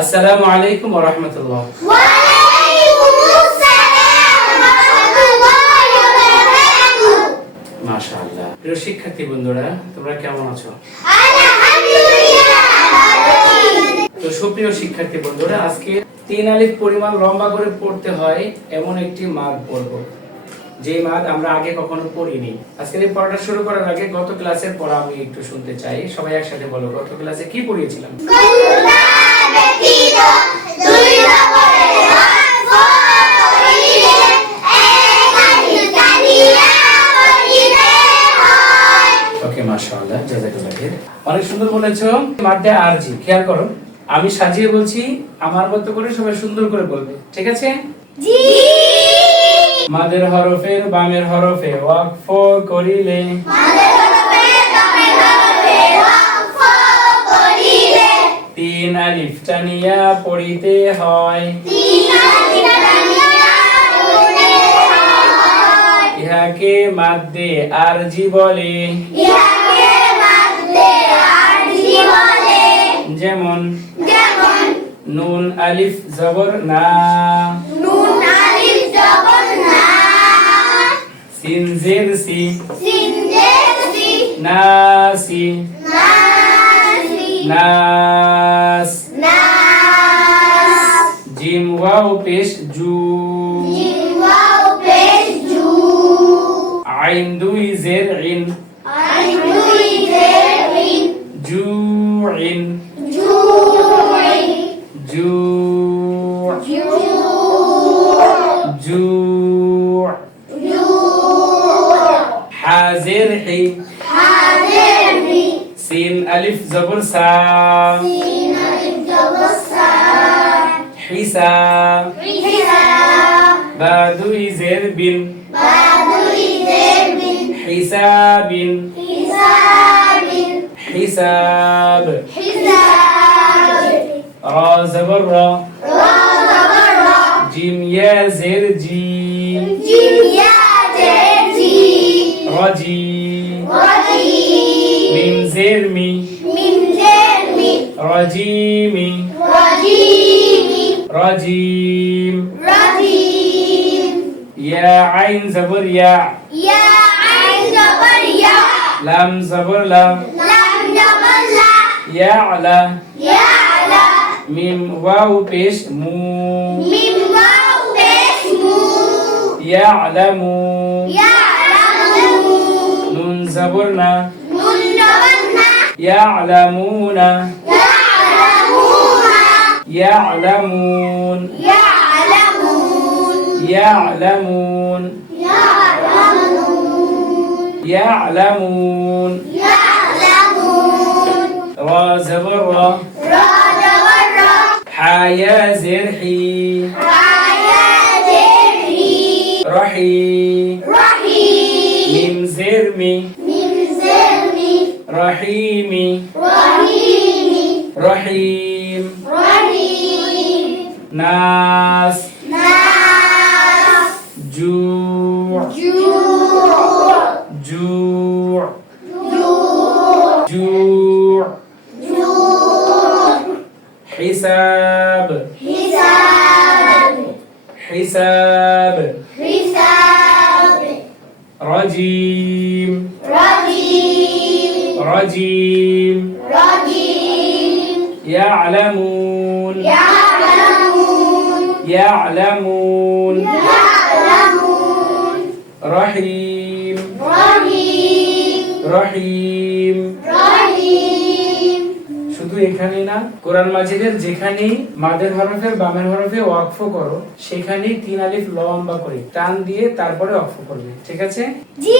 আসসালামু আলাইকুম ওয়া রাহমাতুল্লাহ। মাশাআল্লাহ। প্রিয় শিক্ষার্থী বন্ধুরা, তোমরা কেমন আছো? তো সুপ্রিয় শিক্ষার্থী বন্ধুরা, আজকে তিন আলিফ পরিমাণ লম্বা করে পড়তে হয় এমন একটি মাদ পড়ব যে মাদ আমরা আগে কখনো পড়িনি। আজকে এই পড়াটা শুরু করার আগে গত ক্লাসের পড়া আমি একটু শুনতে চাই। সবাই একসাথে বলো, গত ক্লাসে কি পড়িয়েছিলাম? অনেক সুন্দর বলেছ। মাদ্দে আরজি, খেয়াল করো। আমি সাজিয়ে বলছি, আমার মতো করে সবাই সুন্দর করে বলবে। ঠিক আছে? মাদের হরফের বামের হরফে ওয়াকফ করিলে। তিন আলিফ টানিয়া পড়িতে হয়। ইহাকে মাদ্দে আরজি বলে যেমন নুন আলিফ জবর না। সিন জের সি নাসি নাস জিম ওয়াও পেশ জু আইন দুই জের ইন জু ইন জু জু হাজির হি। সিন আলিফ জবর সা। হিসা। বা দুই জের বিন। হিসাবিন হিসাব রা জবর রা। জিম ইয়া জের জি রাজি মিম জের মি রাজিমি। রাজিম। ইয়া আইন জবর ইয়া লাম জবর লাম ইয়া আলা। মিম ওয়াও পেশ মু। ইয়া আলামু নুন জবর না ইয়া صبرنا كن يعلمون. يعلمون. يعلمون. يعلمون. يعلمون. يعلمون. يعلمون. يعلمون. را زبرة را حيا زرحي. حيا زرحي. رحي. رحي. من زرمي. رحيم رحيم رحيم. رحيم. ناس. ناس. جوع. جوع. جوع. جوع. جوع. جوع. حساب. حساب. حساب. حساب. رجيم رجيم يعلمون يعلمون رحيم রহিম শুধু এখানে না কোরআন মাজিদের যেখানে মাদের হরফের বামের হরফে ওয়াকফ করো সেখানে তিন আলিফ লম্বা করে টান দিয়ে তারপরে ওয়াকফ করবে ঠিক আছে জি